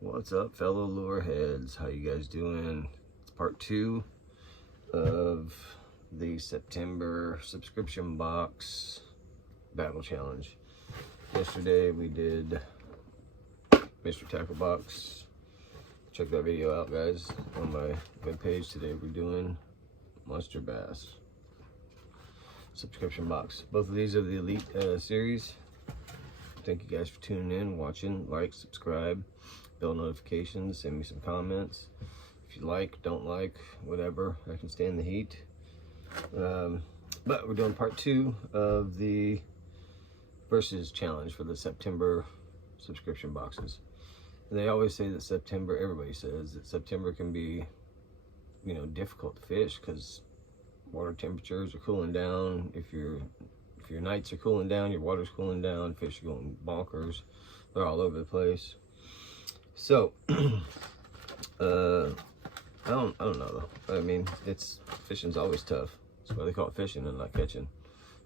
What's up, fellow lure heads? How you guys doing? It's part 2 of the September subscription box battle challenge. Yesterday we did Mr. Tackle Box. Check that video out, guys, on my webpage. Today we're doing Monsterbass subscription box. Both of these are the Elite series. Thank you guys for tuning in, watching, like, subscribe, bell notifications, send me some comments. If you like, don't like, whatever, I can stand the heat. But we're doing part 2 of the versus challenge for the September subscription boxes. And they always say that September, everybody says that September can be, you know, difficult to fish because water temperatures are cooling down. If your nights are cooling down, your water's cooling down, fish are going bonkers. They're all over the place. So I don't know though. I mean, fishing's always tough. That's why they call it fishing and not catching.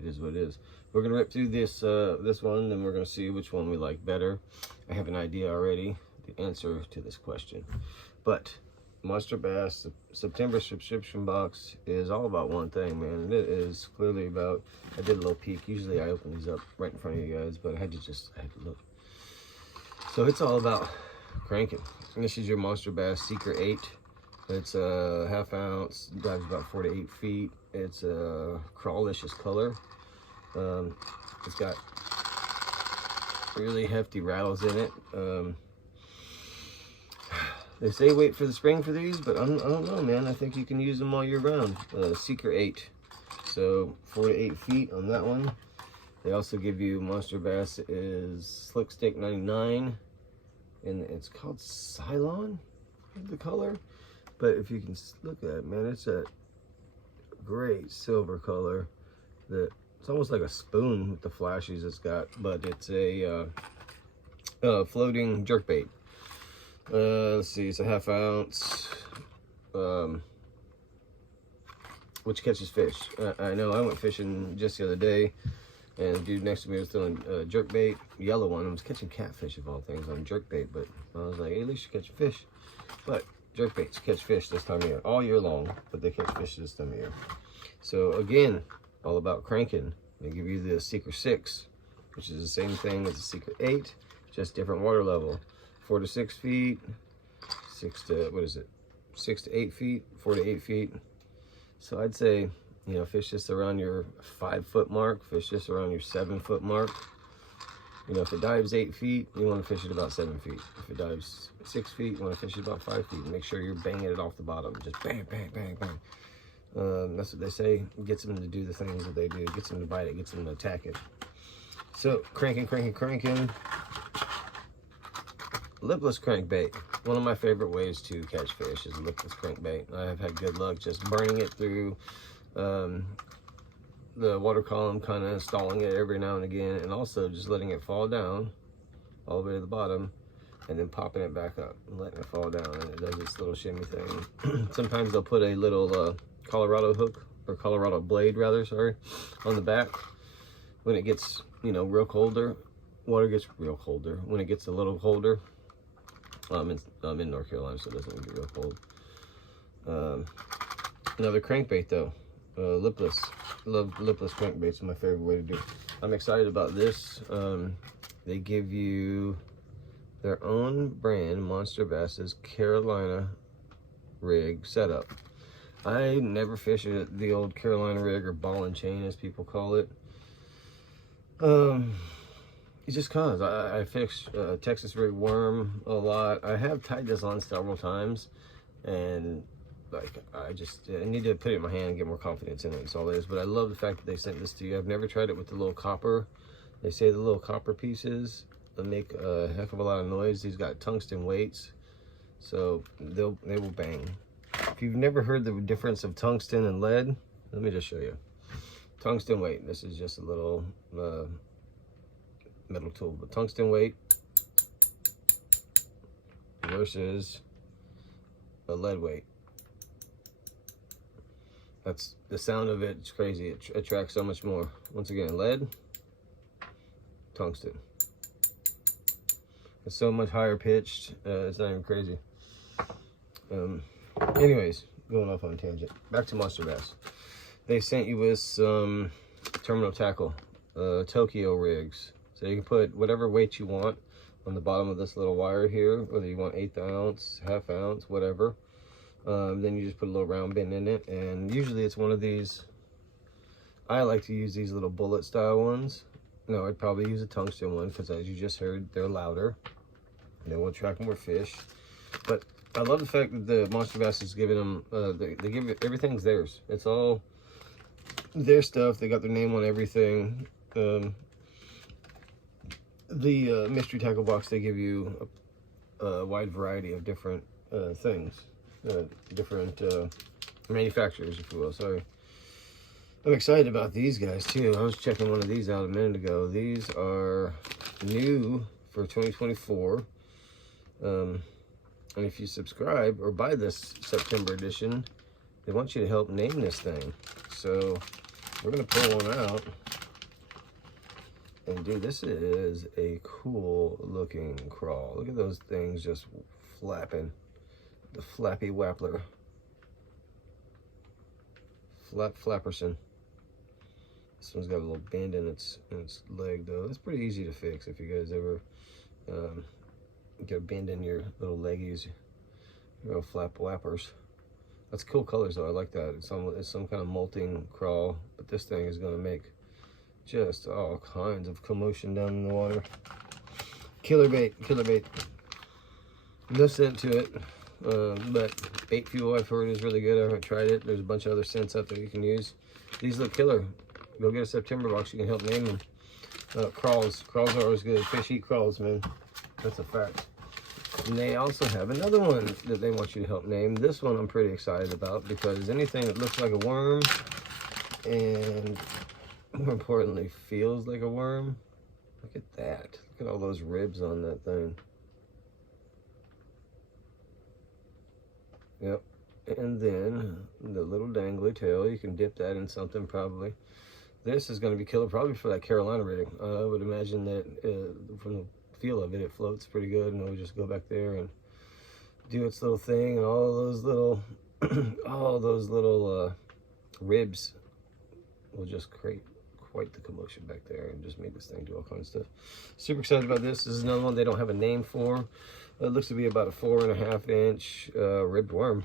It is what it is. We're gonna rip through this one, and we're gonna see which one we like better. I have an idea already, the answer to this question. But Monsterbass September subscription box is all about one thing, man, and it is clearly about, I did a little peek. Usually I open these up right in front of you guys, but I had to look. So it's all about cranking. And this is your Monsterbass Secret 8. It's a ½ ounce, dives about 4 to 8 feet. It's a crawlicious color. It's got really hefty rattles in it. They say wait for the spring for these, but I don't know, man. I think you can use them all year round. Secret 8. So 4 to 8 feet on that one. They also give you Monsterbass is Slick Stick 99. And it's called Cylon, the color. But if you can look at it, man, it's a great silver color. It's almost like a spoon with the flashes it's got, but it's a floating jerkbait. Let's see, it's a ½ ounce, which catches fish. I know I went fishing just the other day, and the dude next to me was throwing jerkbait, yellow one. I was catching catfish of all things on jerkbait, but I was like, hey, at least you catch fish. But jerkbaits catch fish this time of year, all year long, but they catch fish this time of year. So again, all about cranking. They give you the Secret 6, which is the same thing as the Secret 8, just different water level. 4 to 6 feet, 6 to 8 feet, 4 to 8 feet. So I'd say, you know, fish just around your 5-foot mark, fish just around your 7-foot mark. You know, if it dives 8 feet, you want to fish it about 7 feet. If it dives 6 feet, you want to fish it about 5 feet. Make sure you're banging it off the bottom. Just bang, bang, bang, bang. That's what they say. It gets them to do the things that they do. It gets them to bite it. Gets them to attack it. So cranking, cranking, cranking. Lipless crankbait. One of my favorite ways to catch fish is lipless crankbait. I have had good luck just burning it through the water column, kind of installing it every now and again, and also just letting it fall down all the way to the bottom and then popping it back up and letting it fall down, and it does this little shimmy thing. Sometimes they'll put a little Colorado hook, or Colorado blade rather, sorry, on the back. When it gets, you know, real colder, water gets real colder. When it gets a little colder, I'm in North Carolina, so it doesn't get real cold. Another crankbait though, lipless. Love lipless crankbaits. It's my favorite way to do it. I'm excited about this. They give you their own brand, Monsterbass's Carolina rig setup. I never fish the old Carolina rig, or ball and chain as people call it. It's just cause I fish Texas rig worm a lot. I have tied this on several times, and like I need to put it in my hand and get more confidence in it. That's all it is. But I love the fact that they sent this to you. I've never tried it with the little copper. They say the little copper pieces make a heck of a lot of noise. These got tungsten weights, so they will bang. If you've never heard the difference of tungsten and lead, let me just show you. Tungsten weight. This is just a little metal tool, but tungsten weight versus a lead weight. That's the sound of it. It's crazy. It attracts so much more. Once again, lead, tungsten. It's so much higher pitched. It's not even crazy. Anyways, going off on a tangent. Back to Monsterbass. They sent you with some terminal tackle, Tokyo rigs. So you can put whatever weight you want on the bottom of this little wire here, whether you want 1/8 ounce, 1/2 ounce, whatever. Then you just put a little round bend in it, and usually it's one of these. I like to use these little bullet style ones. No, I'd probably use a tungsten one because, as you just heard, they're louder and they will attract more fish. But I love the fact that the Monsterbass is giving them, they give it, everything's theirs. It's all their stuff. They got their name on everything. The mystery tackle box, they give you a wide variety of different things, different manufacturers, if you will. Sorry. I'm excited about these guys too. I was checking one of these out a minute ago. These are new for 2024. And if you subscribe or buy this September edition, they want you to help name this thing. So we're gonna pull one out. And dude, this is a cool looking crawl. Look at those things just flapping. The Flappy Wappler. Flapperson. This one's got a little bend in its leg though. It's pretty easy to fix if you guys ever get a bend in your little leggies, your little flap whappers. That's cool colors though. I like that. It's some kind of molting crawl, but this thing is gonna make just all kinds of commotion down in the water. Killer bait, killer bait. No scent to it, but bait fuel I've heard is really good. I haven't tried it. There's a bunch of other scents out there you can use. These look killer. Go get a September box. You can help name them. Crawls are always good. Fish eat crawls, man. That's a fact. And they also have another one that they want you to help name. This one I'm pretty excited about because anything that looks like a worm and, more importantly, feels like a worm. Look at that. Look at all those ribs on that thing. Yep. And then the little dangly tail, you can dip that in something probably. This is going to be killer probably for that Carolina rig. I would imagine that from the feel of it, it floats pretty good, and it'll just go back there and do its little thing, and all those little ribs will just create quite the commotion back there and just make this thing do all kinds of stuff. Super excited about this. This is another one they don't have a name for. It looks to be about a 4.5 inch ribbed worm.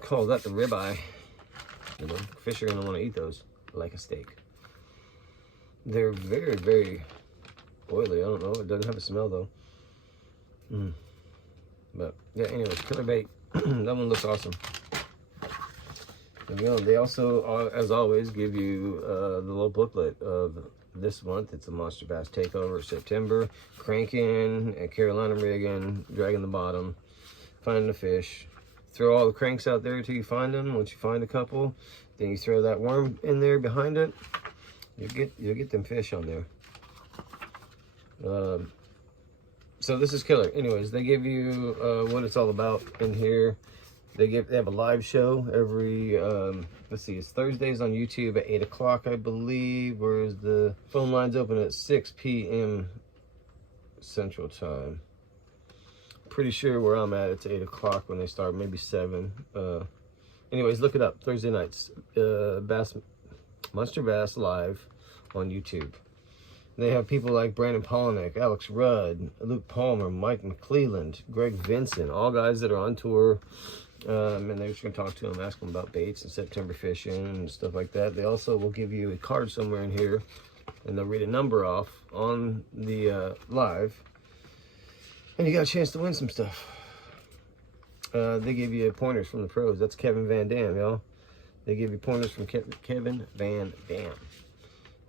Call that the ribeye. You know, fish are gonna want to eat those like a steak. They're very, very oily. I don't know. It doesn't have a smell though. But yeah, anyways, killer bait. That one looks awesome. And, you know, they also, as always, give you the little booklet of this month. It's a Monsterbass takeover September, cranking, Carolina rigging, dragging the bottom, finding the fish. Throw all the cranks out there until you find them. Once you find a couple, then you throw that worm in there behind it. You'll get them fish on there. So this is killer. Anyways, they give you what it's all about in here. They have a live show every let's see, it's Thursdays on YouTube at 8 o'clock, I believe. Whereas the phone lines open at 6 p.m. Central Time. Pretty sure where I'm at, it's 8 o'clock when they start, maybe 7. Anyways, look it up. Thursday nights, Monsterbass live on YouTube. They have people like Brandon Polnick, Alex Rudd, Luke Palmer, Mike McClelland, Greg Vinson, all guys that are on tour. And they're just going to talk to them, ask them about baits and September fishing and stuff like that. They also will give you a card somewhere in here, and they'll read a number off on the live. And you got a chance to win some stuff. They give you pointers from the pros. That's Kevin Van Dam, y'all. They give you pointers from Kevin Van Dam.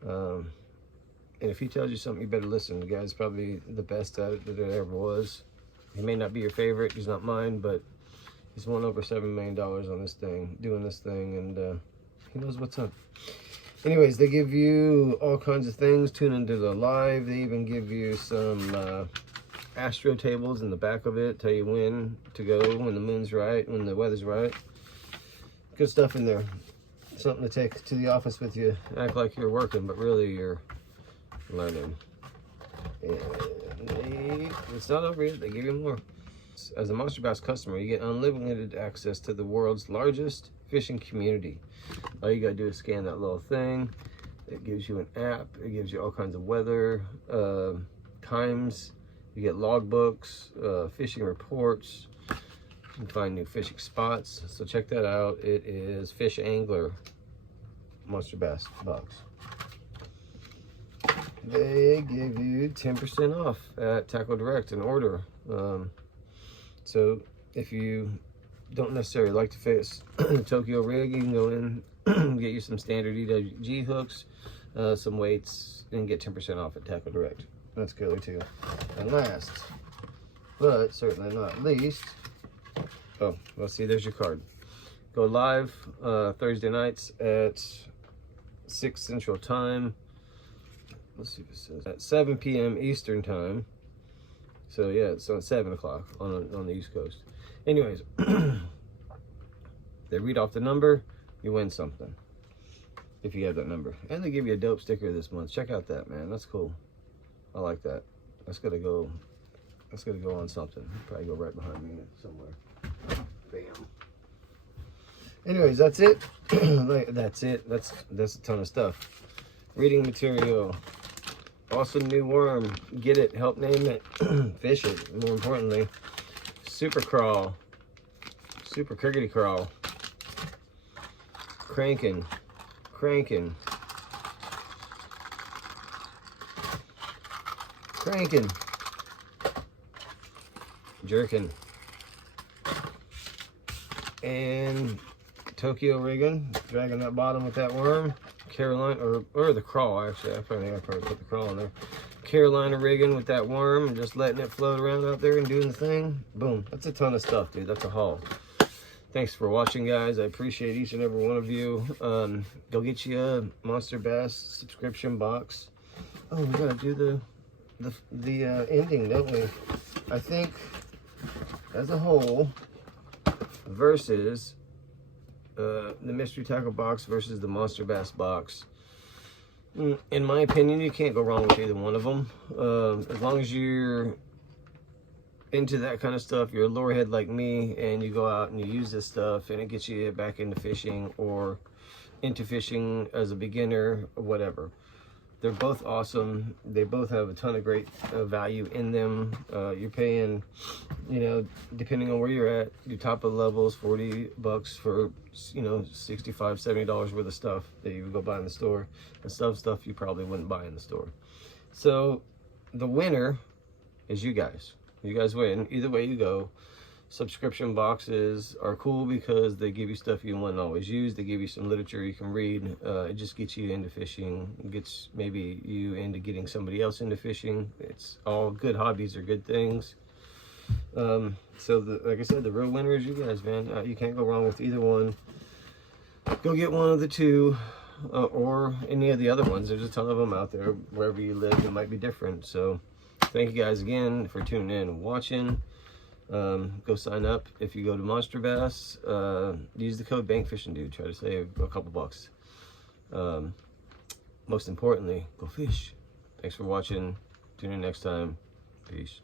And if he tells you something, you better listen. The guy's probably the best at it that there ever was. He may not be your favorite. He's not mine, but he's won over $7 million on this thing, doing this thing, and he knows what's up. Anyways, they give you all kinds of things. Tune into the live. They even give you some astro tables in the back of it. Tell you when to go, when the moon's right, when the weather's right. Good stuff in there. Something to take to the office with you. Act like you're working, but really you're learning. And it's not over yet, they give you more. As a Monster Bass customer, you get unlimited access to the world's largest fishing community. All you gotta do is scan that little thing. It gives you an app. It gives you all kinds of weather, times. You get logbooks, fishing reports. You can find new fishing spots. So check that out. It is Fish Angler Monster Bass box. They give you 10% off at Tackle Direct and order. So if you don't necessarily like to fish Tokyo rig, you can go in get you some standard EWG hooks, some weights, and get 10% off at Tackle Direct. That's killer too. And last, but certainly not least, oh, well, see, there's your card. Go live Thursday nights at 6 Central Time. Let's see if it says at 7 p.m. Eastern Time. So yeah, so it's 7 o'clock on the East Coast. Anyways, they read off the number, you win something if you have that number, and they give you a dope sticker this month. Check out that, man. That's cool. I like that. That's gonna go on something. Probably go right behind me somewhere. Bam. Anyways, that's it. That's it. That's a ton of stuff. Reading material. Awesome new worm. Get it. Help name it. Fish it. More importantly, super crawl. Super crickety crawl. Cranking. Cranking. Cranking. Jerking. And Tokyo rigging. Dragging that bottom with that worm. Carolina, or the crawl, actually. I probably put the crawl in there. Carolina rigging with that worm and just letting it float around out there and doing the thing. Boom. That's a ton of stuff, dude. That's a haul. Thanks for watching, guys. I appreciate each and every one of you. Go get you a Monster Bass subscription box. Oh, we gotta do the ending, don't we? I think as a whole versus the mystery tackle box versus the Monster Bass box. In my opinion, you can't go wrong with either one of them. As long as you're into that kind of stuff, you're a lorehead like me, and you go out and you use this stuff and it gets you back into fishing or into fishing as a beginner or whatever. They're both awesome. They both have a ton of great value in them. You're paying, you know, depending on where you're at, your top of the levels, $40 for, you know, $65, $70 worth of stuff that you would go buy in the store, and some stuff you probably wouldn't buy in the store. So the winner is you guys. You guys win. Either way you go. Subscription boxes are cool because they give you stuff you wouldn't always use. They give you some literature you can read. It just gets you into fishing. It gets maybe you into getting somebody else into fishing. It's all good. Hobbies are good things. So like I said, the real winner is you guys, man. You can't go wrong with either one. Go get one of the two, or any of the other ones. There's a ton of them out there. Wherever you live, it might be different. So thank you guys again for tuning in and watching. Go sign up if you go to Monster Bass. Use the code BankFishingDude. Try to save a couple bucks. Most importantly, go fish. Thanks for watching. Tune in next time. Peace.